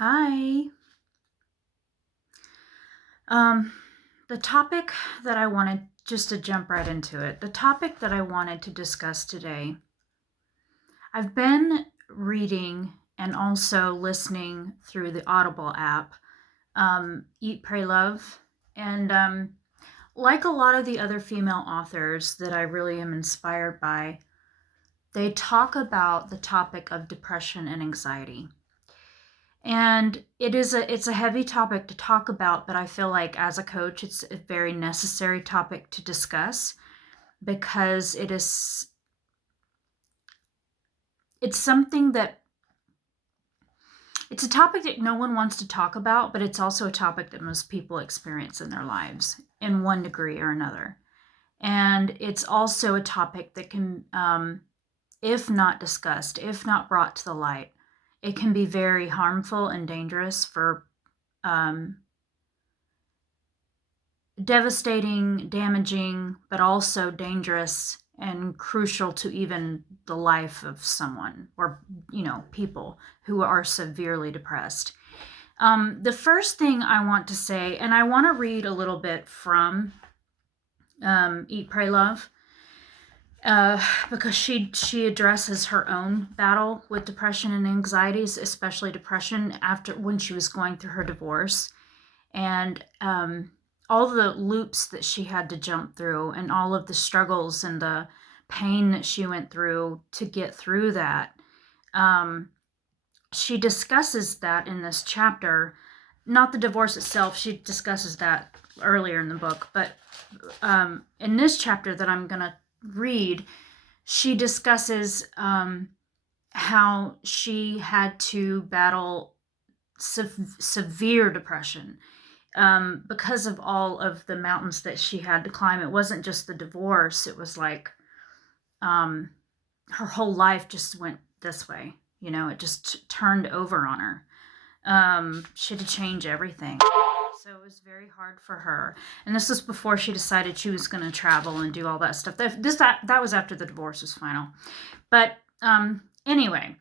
Hi. Um, the topic that I wanted, just to jump right into it, the topic that I wanted to discuss today, I've been reading and also listening through the Audible app, Eat, Pray, Love. And like a lot of the other female authors that I really am inspired by, they talk about the topic of depression and anxiety. And it's a heavy topic to talk about, but I feel like as a coach it's a very necessary topic to discuss because it's something that it's a topic that no one wants to talk about, but it's also a topic that most people experience in their lives in one degree or another. And it's also a topic that can, if not discussed, if not brought to the light, it can be very harmful and dangerous for um, devastating, damaging, but also dangerous and crucial to even the life of someone or, people who are severely depressed. The first thing I want to say, and I want to read a little bit from Eat, Pray, Love, because she addresses her own battle with depression and anxieties, especially depression after when she was going through her divorce. And all the loops that she had to jump through and all of the struggles and the pain that she went through to get through that. She discusses that in this chapter, not the divorce itself. She discusses that earlier in the book, but in this chapter that I'm going to read, she discusses how she had to battle severe depression because of all of the mountains that she had to climb. It wasn't just the divorce, it was like um, her whole life just went this way. It just turned over on her. She had to change everything. So it was very hard for her. And this was before she decided she was going to travel and do all that stuff. That was after the divorce was final. But anyway,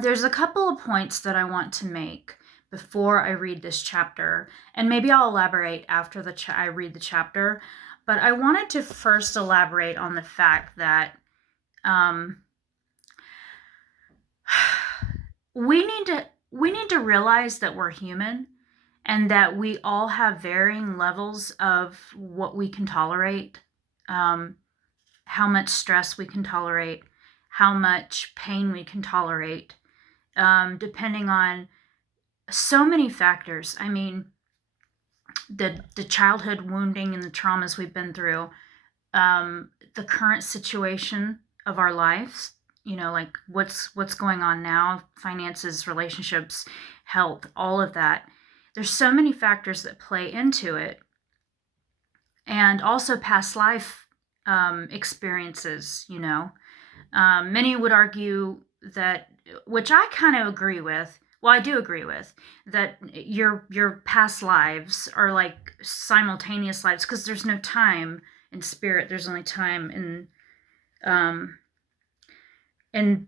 there's a couple of points that I want to make before I read this chapter, and maybe I'll elaborate after I read the chapter. But I wanted to first elaborate on the fact that um, we need to realize that we're human and that we all have varying levels of what we can tolerate, um, how much stress we can tolerate, how much pain we can tolerate, depending on so many factors. I mean, the childhood wounding and the traumas we've been through, the current situation of our lives, like what's going on now, finances, relationships, health, all of that. There's so many factors that play into it, and also past life experiences. Many would argue that, which I kind of agree with. Well, I do agree with that your past lives are like simultaneous lives because there's no time in spirit. There's only time um, in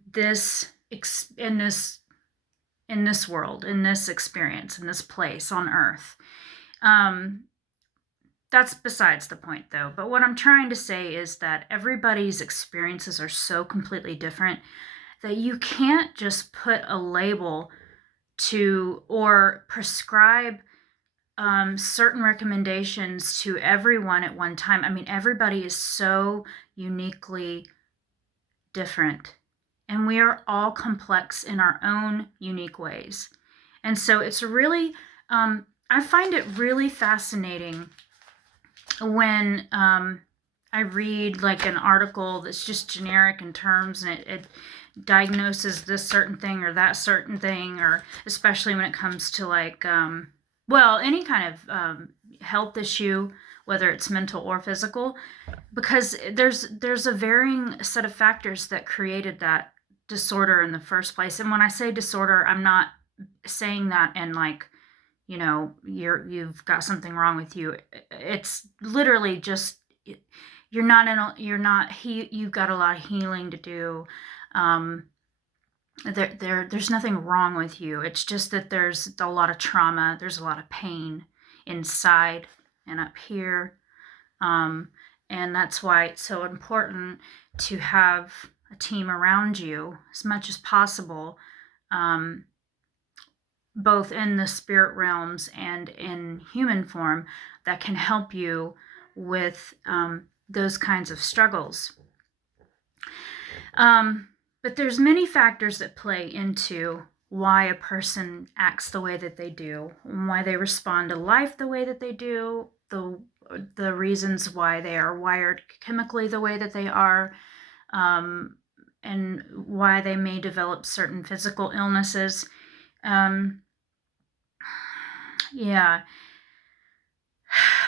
this world, in this experience, in this place on Earth. Um, that's besides the point, though. But what I'm trying to say is that everybody's experiences are so completely different that you can't just put a label to or prescribe certain recommendations to everyone at one time. I mean, everybody is so uniquely different, and we are all complex in our own unique ways. And so it's really, I find it really fascinating when I read like an article that's just generic in terms and it diagnoses this certain thing or that certain thing, or especially when it comes to like, any kind of health issue, whether it's mental or physical, because there's a varying set of factors that created that disorder in the first place. And when I say disorder, I'm not saying that in like, you've got something wrong with you. It's literally just you've got a lot of healing to do. um There's nothing wrong with you. It's just that there's a lot of trauma, there's a lot of pain inside and up here. Um, and that's why it's so important to have a team around you as much as possible, um, both in the spirit realms and in human form, that can help you with those kinds of struggles. But there's many factors that play into why a person acts the way that they do, why they respond to life the way that they do, the reasons why they are wired chemically the way that they are, and why they may develop certain physical illnesses. Yeah.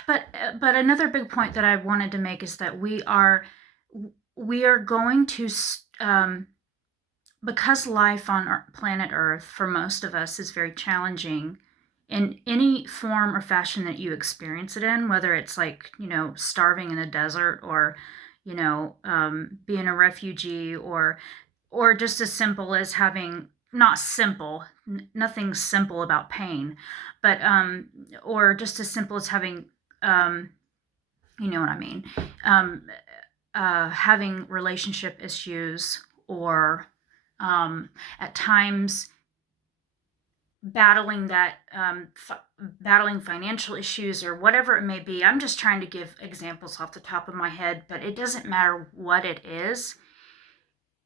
But another big point that I wanted to make is that we are going to because life on planet Earth for most of us is very challenging in any form or fashion that you experience it in, whether it's like, starving in the desert, or, being a refugee, or just as simple as having, not simple, nothing simple about pain, but, or just as simple as having, you know what I mean, having relationship issues, or at times battling battling financial issues, or whatever it may be. I'm just trying to give examples off the top of my head, but it doesn't matter what it is.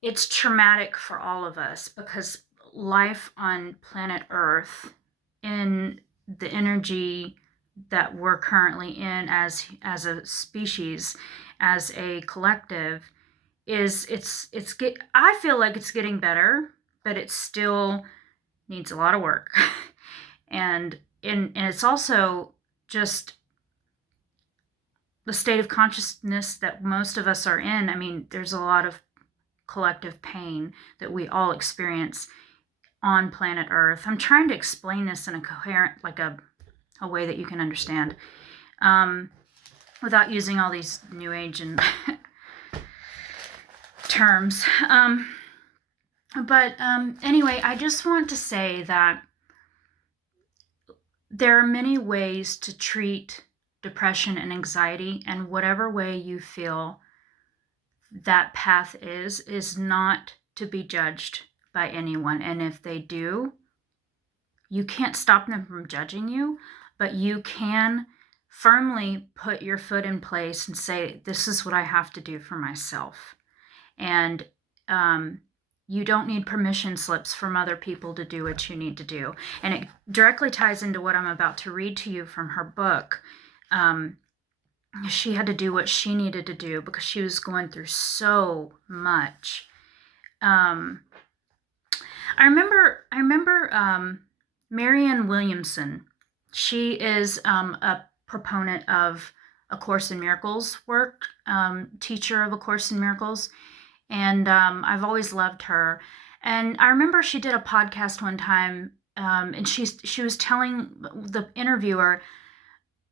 It's traumatic for all of us, because life on planet Earth, in the energy that we're currently in as a species, as a collective, I feel like it's getting better, but it still needs a lot of work. and it's also just the state of consciousness that most of us are in. I mean, there's a lot of collective pain that we all experience on planet Earth. I'm trying to explain this in a coherent, like a way that you can understand, without using all these new age and terms. But anyway, I just want to say that there are many ways to treat depression and anxiety, and whatever way you feel that path is not to be judged by anyone. And if they do, you can't stop them from judging you, but you can firmly put your foot in place and say, this is what I have to do for myself. And you don't need permission slips from other people to do what you need to do. And it directly ties into what I'm about to read to you from her book. She had to do what she needed to do because she was going through so much. I remember Marianne Williamson. She is a proponent of A Course in Miracles work, teacher of A Course in Miracles. And I've always loved her. And I remember she did a podcast one time, and she was telling the interviewer,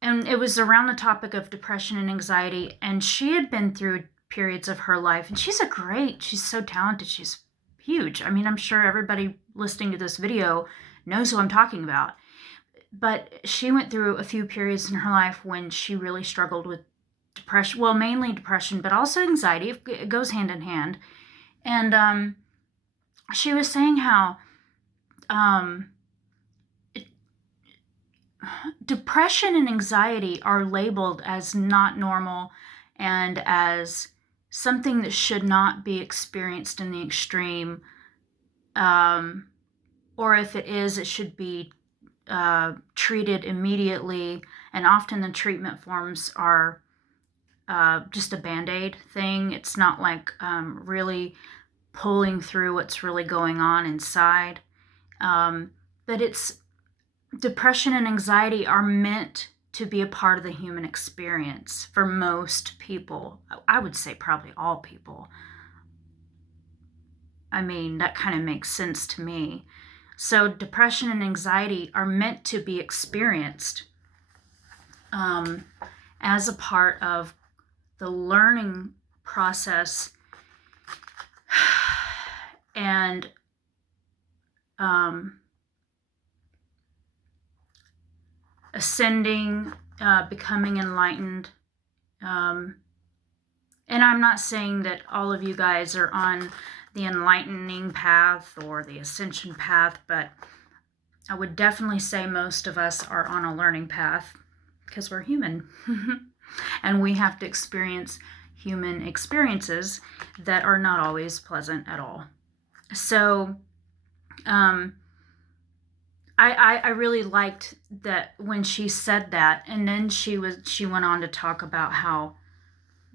and it was around the topic of depression and anxiety, and she had been through periods of her life, and she's so talented, she's huge. I mean, I'm sure everybody listening to this video knows who I'm talking about. But she went through a few periods in her life when she really struggled with depression, well, mainly depression, but also anxiety. It goes hand in hand. And she was saying how depression and anxiety are labeled as not normal and as something that should not be experienced in the extreme. Or if it is, it should be treated immediately. And often the treatment forms are just a Band-Aid thing. It's not like really pulling through what's really going on inside. But depression and anxiety are meant to be a part of the human experience for most people. I would say probably all people. I mean, that kind of makes sense to me. So depression and anxiety are meant to be experienced as a part of the learning process and ascending, becoming enlightened. And I'm not saying that all of you guys are on the enlightening path or the ascension path, but I would definitely say most of us are on a learning path because we're human. And we have to experience human experiences that are not always pleasant at all. So I really liked that when she said that, and then she went on to talk about how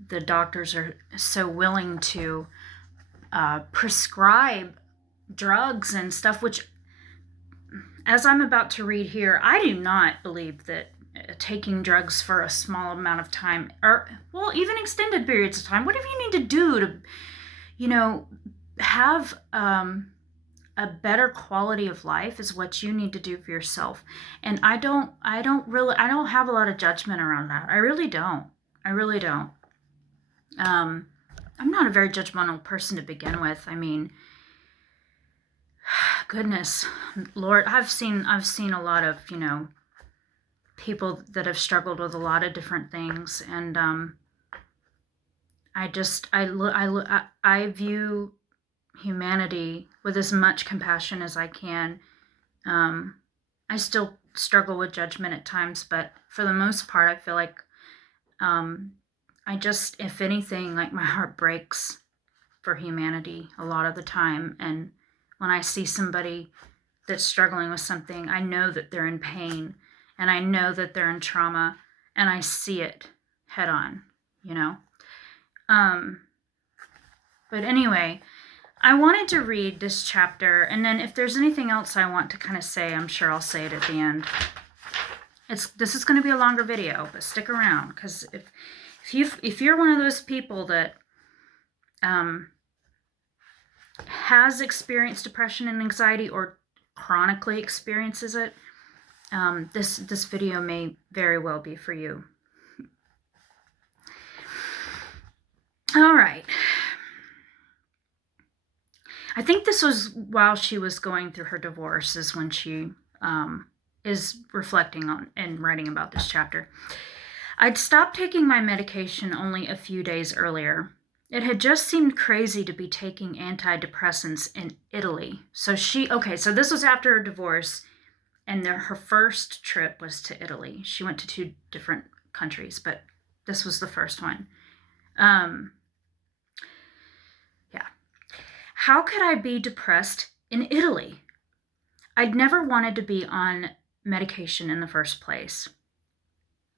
the doctors are so willing to prescribe drugs and stuff, which, as I'm about to read here, I do not believe that taking drugs for a small amount of time, or, well, even extended periods of time, whatever you need to do to, have a better quality of life is what you need to do for yourself. And I don't have a lot of judgment around that. I really don't. I'm not a very judgmental person to begin with. I mean, goodness, Lord, I've seen a lot of, people that have struggled with a lot of different things, and I view humanity with as much compassion as I can. I still struggle with judgment at times, but for the most part, I feel like if anything, like my heart breaks for humanity a lot of the time. And when I see somebody that's struggling with something, I know that they're in pain, and I know that they're in trauma, and I see it head on, But anyway, I wanted to read this chapter, and then if there's anything else I want to kind of say, I'm sure I'll say it at the end. This is going to be a longer video, but stick around, because if you're one of those people that has experienced depression and anxiety, or chronically experiences it, this video may very well be for you. All right. I think this was while she was going through her divorce, is when she is reflecting on and writing about this chapter. I'd stopped taking my medication only a few days earlier. It had just seemed crazy to be taking antidepressants in Italy. So this was after her divorce, and her first trip was to Italy. She went to 2 different countries, but this was the first one. How could I be depressed in Italy? I'd never wanted to be on medication in the first place.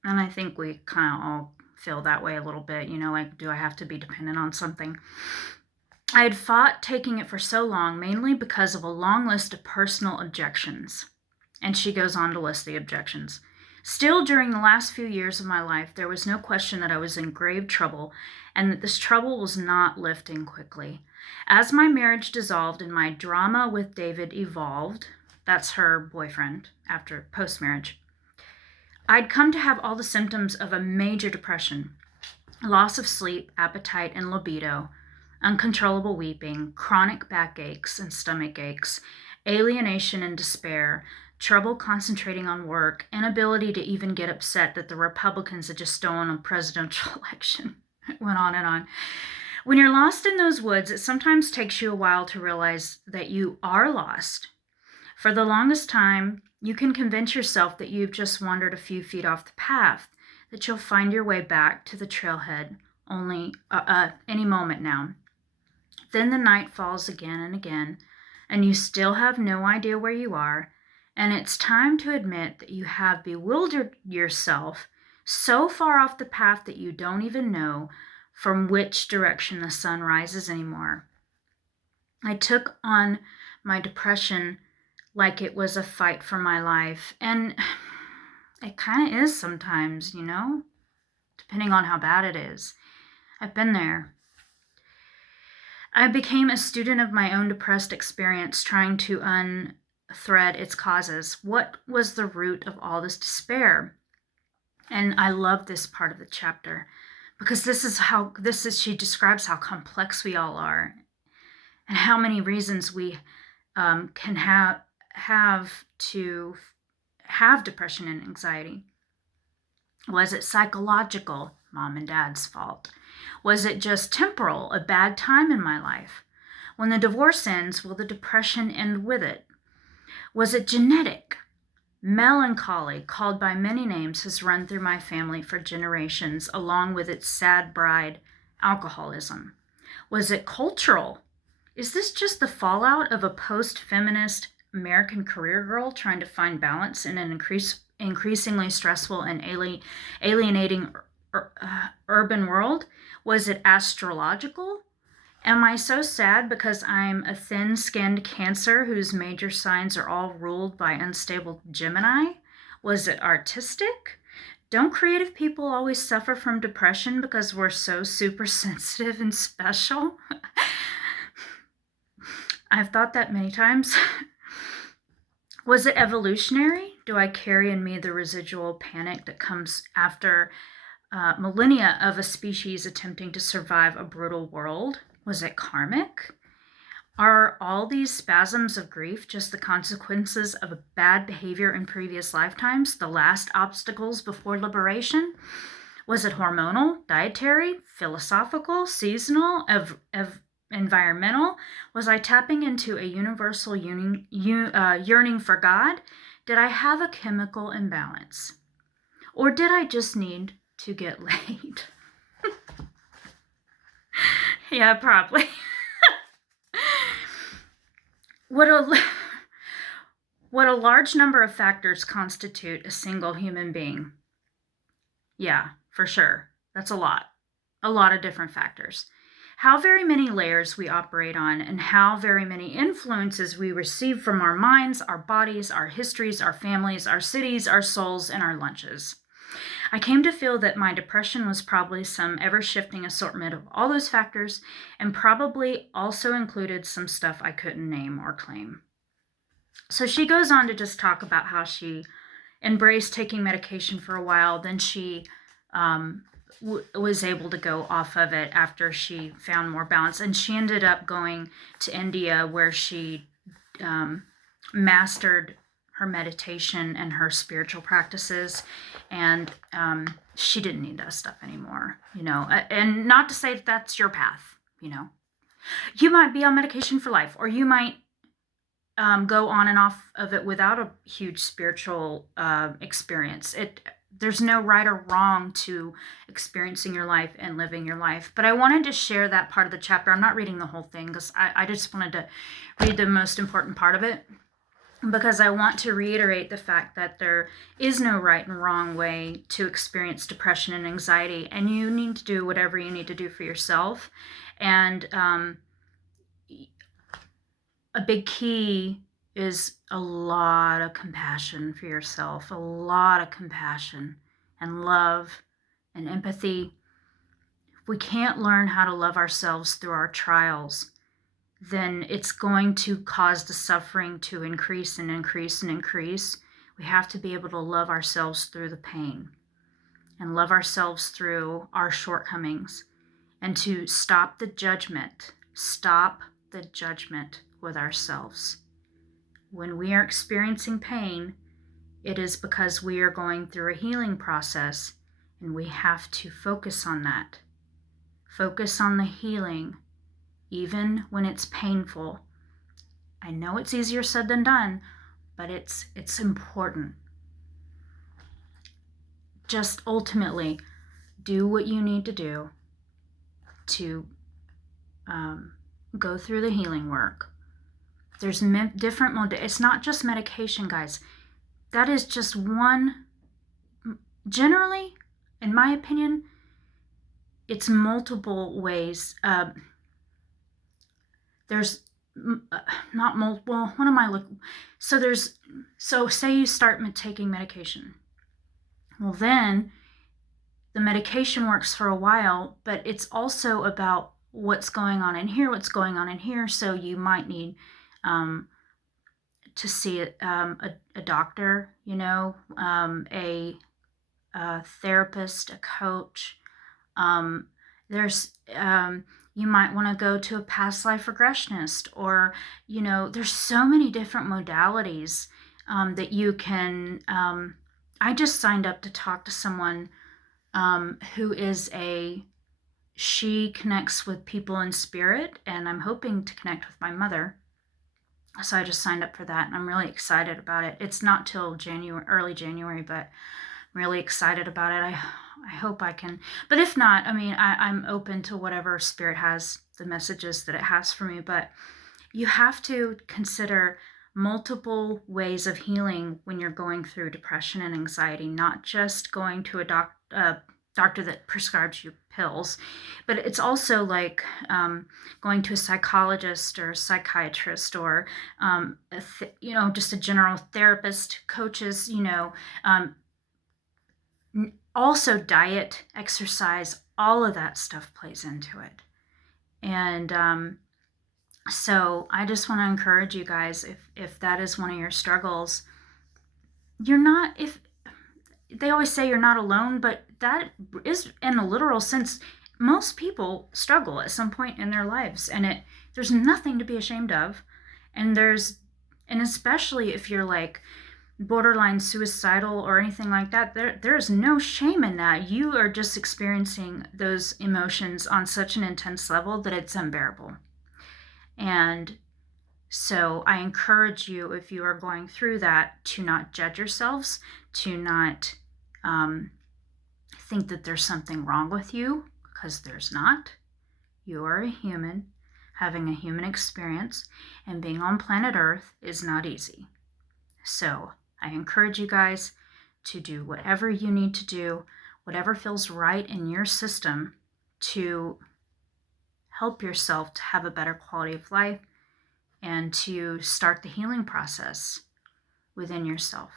And I think we kind of all feel that way a little bit, like, do I have to be dependent on something? I had fought taking it for so long, mainly because of a long list of personal objections. And she goes on to list the objections. Still, during the last few years of my life, there was no question that I was in grave trouble, and that this trouble was not lifting quickly. As my marriage dissolved and my drama with David evolved, that's her boyfriend after post-marriage, I'd come to have all the symptoms of a major depression: loss of sleep, appetite, and libido, uncontrollable weeping, chronic backaches and stomach aches, alienation and despair, trouble concentrating on work, inability to even get upset that the Republicans had just stolen a presidential election. It went on and on. When you're lost in those woods, it sometimes takes you a while to realize that you are lost. For the longest time, you can convince yourself that you've just wandered a few feet off the path, that you'll find your way back to the trailhead any moment now. Then the night falls again and again, and you still have no idea where you are, and it's time to admit that you have bewildered yourself so far off the path that you don't even know from which direction the sun rises anymore. I took on my depression like it was a fight for my life, and it kind of is sometimes, depending on how bad it is. I've been there. I became a student of my own depressed experience, trying to unthread its causes. What was the root of all this despair? And I love this part of the chapter, because she describes how complex we all are, and how many reasons we can have to have depression and anxiety? Was it psychological? Mom and dad's fault. Was it just temporal? A bad time in my life? When the divorce ends, will the depression end with it? Was it genetic? Melancholy, called by many names, has run through my family for generations, along with its sad bride, alcoholism. Was it cultural? Is this just the fallout of a post-feminist American career girl trying to find balance in an increasingly stressful and alienating urban world? Was it astrological? Am I so sad because I'm a thin-skinned Cancer whose major signs are all ruled by unstable Gemini? Was it artistic? Don't creative people always suffer from depression because we're so super sensitive and special? I've thought that many times. Was it evolutionary? Do I carry in me the residual panic that comes after millennia of a species attempting to survive a brutal world? Was it karmic? Are all these spasms of grief just the consequences of a bad behavior in previous lifetimes, the last obstacles before liberation? Was it hormonal, dietary, philosophical, seasonal, environmental? Was I tapping into a universal yearning for God? Did I have a chemical imbalance? Or did I just need to get laid? Yeah, probably. What a large number of factors constitute a single human being. Yeah, for sure. That's a lot. A lot of different factors. How very many layers we operate on, and how very many influences we receive from our minds, our bodies, our histories, our families, our cities, our souls, and our lunches. I came to feel that my depression was probably some ever-shifting assortment of all those factors, and probably also included some stuff I couldn't name or claim. So she goes on to just talk about how she embraced taking medication for a while. Then she was able to go off of it after she found more balance. And she ended up going to India, where she mastered her meditation and her spiritual practices. And she didn't need that stuff anymore, you know. And not to say that that's your path, you know. You might be on medication for life, or you might go on and off of it without a huge spiritual experience. There's no right or wrong to experiencing your life and living your life. But I wanted to share that part of the chapter. I'm not reading the whole thing because I just wanted to read the most important part of it, because I want to reiterate the fact that there is no right and wrong way to experience depression and anxiety, and you need to do whatever you need to do for yourself. And a big key is a lot of compassion for yourself, a lot of compassion and love and empathy. If we can't learn how to love ourselves through our trials, then it's going to cause the suffering to increase and increase and increase. We have to be able to love ourselves through the pain and love ourselves through our shortcomings, and to stop the judgment with ourselves. When we are experiencing pain, it is because we are going through a healing process, and we have to focus on that. Focus on the healing, even when it's painful. I know it's easier said than done, but it's important. Just ultimately do what you need to do to go through the healing work. There's different modalities. It's not just medication, guys. That is just one. Generally, in my opinion, it's multiple ways. There's not multiple. Well, what am I looking? So say you start taking medication. Well, then the medication works for a while, but it's also about what's going on in here, So you might need to see a doctor, you know, a therapist, a coach. There's You might want to go to a past life regressionist, or, there's so many different modalities that you can. I just signed up to talk to someone who she connects with people in spirit, and I'm hoping to connect with my mother. So I just signed up for that, and I'm really excited about it. It's not till early January, but I'm really excited about it. I hope I can, but if not, I'm open to whatever spirit has, the messages that it has for me. But you have to consider multiple ways of healing when you're going through depression and anxiety, not just going to a doctor that prescribes you pills, but it's also like going to a psychologist or a psychiatrist, or just a general therapist, coaches. Also diet, exercise, all of that stuff plays into it. And so I just want to encourage you guys, if that is one of your struggles, if they always say you're not alone, but that is, in a literal sense, most people struggle at some point in their lives, and there's nothing to be ashamed of. And especially if you're like borderline suicidal or anything like that, there's no shame in that. You are just experiencing those emotions on such an intense level that it's unbearable. And so I encourage you, if you are going through that, to not judge yourselves, to not think that there's something wrong with you, because there's not. You are a human having a human experience, and being on planet Earth is not easy. So I encourage you guys to do whatever you need to do, whatever feels right in your system, to help yourself to have a better quality of life and to start the healing process within yourself.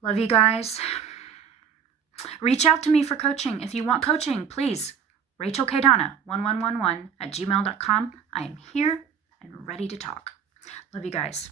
Love you guys. Reach out to me for coaching. If you want coaching, please, RachelKDonna1111 @gmail.com. I am here and ready to talk. Love you guys.